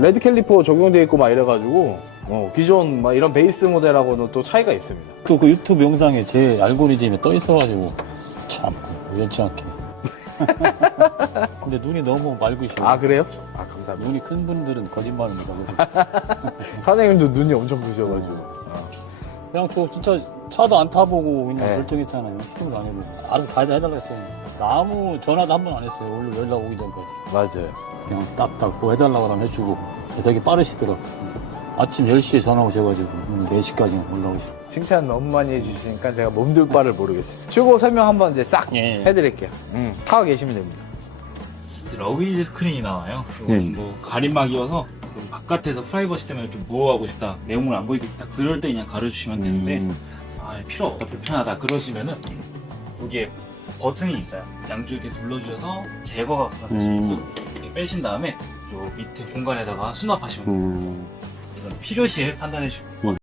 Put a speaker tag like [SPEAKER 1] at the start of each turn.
[SPEAKER 1] 레드 캘리퍼 적용되어 있고 막 이래가지고 기존 막 이런 베이스 모델하고는 또 차이가 있습니다.
[SPEAKER 2] 또 그 유튜브 영상에 제 알고리즘에 떠 있어가지고 참 우연치 않게. 근데 눈이 너무 맑으시고.
[SPEAKER 1] 아 그래요? 아 감사합니다.
[SPEAKER 2] 눈이 큰 분들은 거짓말입니다.
[SPEAKER 1] 사장님도 눈이 엄청 부셔가지고.
[SPEAKER 2] 그냥 저 진짜 차도 안 타보고 그냥
[SPEAKER 1] 네.
[SPEAKER 2] 결정했잖아요. 시중도 안 해보고. 알아서 가야 해달라고 했어요. 아무 전화도 한 번 안 했어요. 원래 연락 오기 전까지.
[SPEAKER 1] 맞아요.
[SPEAKER 2] 그냥 딱딱 뭐 해달라고 하면 해주고. 되게 빠르시더라고. 아침 10시에 전화 오셔가지고 4시까지 올라오시고.
[SPEAKER 1] 칭찬 너무 많이 해주시니까 제가 몸둘 바를 모르겠어요. 출고 설명 한번 이제 싹
[SPEAKER 2] 예.
[SPEAKER 1] 해드릴게요. 타고 계시면 됩니다.
[SPEAKER 3] 이제 러비지 스크린이 나와요. 뭐 가림막이어서 좀 바깥에서 프라이버시 때문에 좀 보호하고 싶다, 내용물 안 보이게 싶다, 그럴 때 그냥 가려주시면 되는데 아, 필요 없다, 불편하다 그러시면은 여기에 버튼이 있어요. 양쪽에 눌러주셔서 제거가 가능하시고 빼신 다음에 요 밑에 공간에다가 수납하시면 돼요. 이건 필요시에 판단해 주시고